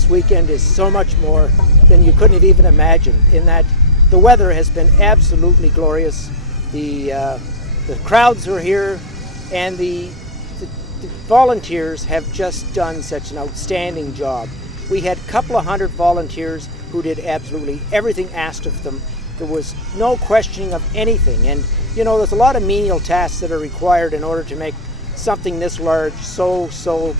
this weekend is so much more than you couldn't have even imagined, in that the weather has been absolutely glorious. The crowds are here, and the volunteers have just done such an outstanding job. We had a couple of hundred volunteers who did absolutely everything asked of them. There was no questioning of anything, and you know, there's a lot of menial tasks that are required in order to make something this large so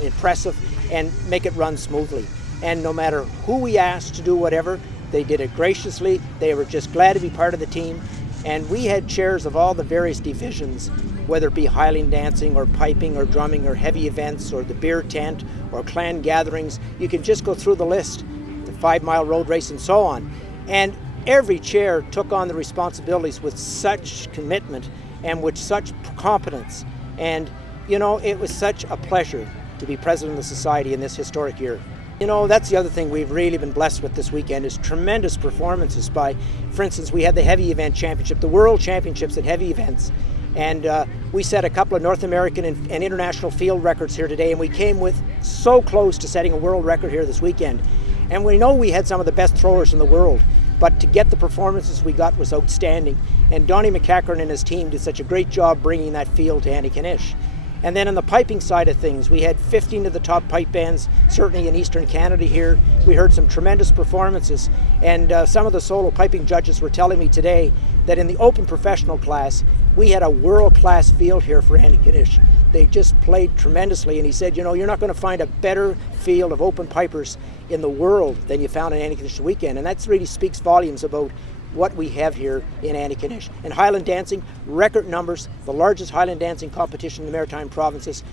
impressive and make it run smoothly. And no matter who we asked to do whatever, they did it graciously. They were just glad to be part of the team. And we had chairs of all the various divisions, whether it be Highland dancing or piping or drumming or heavy events or the beer tent or clan gatherings. You can just go through the list, the 5 Mile Road Race and so on. And every chair took on the responsibilities with such commitment and with such competence. And, you know, it was such a pleasure to be president of the society in this historic year. You know, that's the other thing we've really been blessed with this weekend is tremendous performances by, for instance, we had the heavy event championship, the world championships at heavy events. And we set a couple of North American and international field records here today, and we came with so close to setting a world record here this weekend. And we know we had some of the best throwers in the world, but to get the performances we got was outstanding. And Donnie McCachran and his team did such a great job bringing that field to Antigonish. And then on the piping side of things, we had 15 of the top pipe bands, certainly in Eastern Canada here. We heard some tremendous performances, and some of the solo piping judges were telling me today that in the open professional class, we had a world-class field here for Antigonish. They just played tremendously, and he said, you know, you're not going to find a better field of open pipers in the world than you found in Antigonish this weekend, and that really speaks volumes about what we have here in Antigonish. And Highland dancing, record numbers, the largest Highland dancing competition in the Maritime Provinces,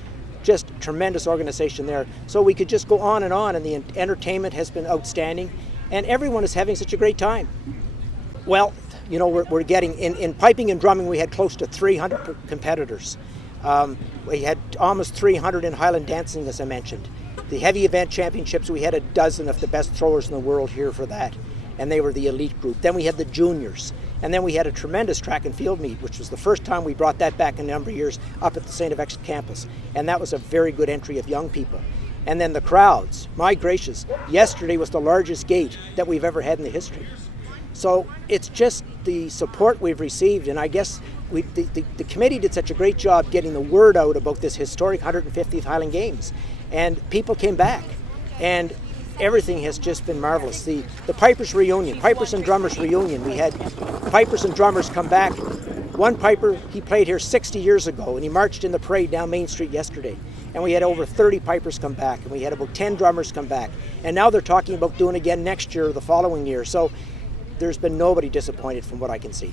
just tremendous organization there. So we could just go on, and the entertainment has been outstanding, and everyone is having such a great time. Well, you know, we're getting, in piping and drumming, we had close to 300 competitors. We had almost 300 in Highland dancing, as I mentioned. The heavy event championships, we had a dozen of the best throwers in the world here for that, and they were the elite group. Then we had the juniors, and then we had a tremendous track and field meet, which was the first time we brought that back in a number of years up at the St. FX campus, and that was a very good entry of young people. And then the crowds, my gracious, yesterday was the largest gate that we've ever had in the history. So it's just the support we've received, and I guess the committee did such a great job getting the word out about this historic 150th Highland Games, and people came back, and everything has just been marvelous. The Pipers reunion, Pipers and Drummers reunion, we had Pipers and Drummers come back. One Piper, he played here 60 years ago, and he marched in the parade down Main Street yesterday. And we had over 30 Pipers come back, and we had about 10 Drummers come back. And now they're talking about doing it again next year or the following year. So there's been nobody disappointed from what I can see.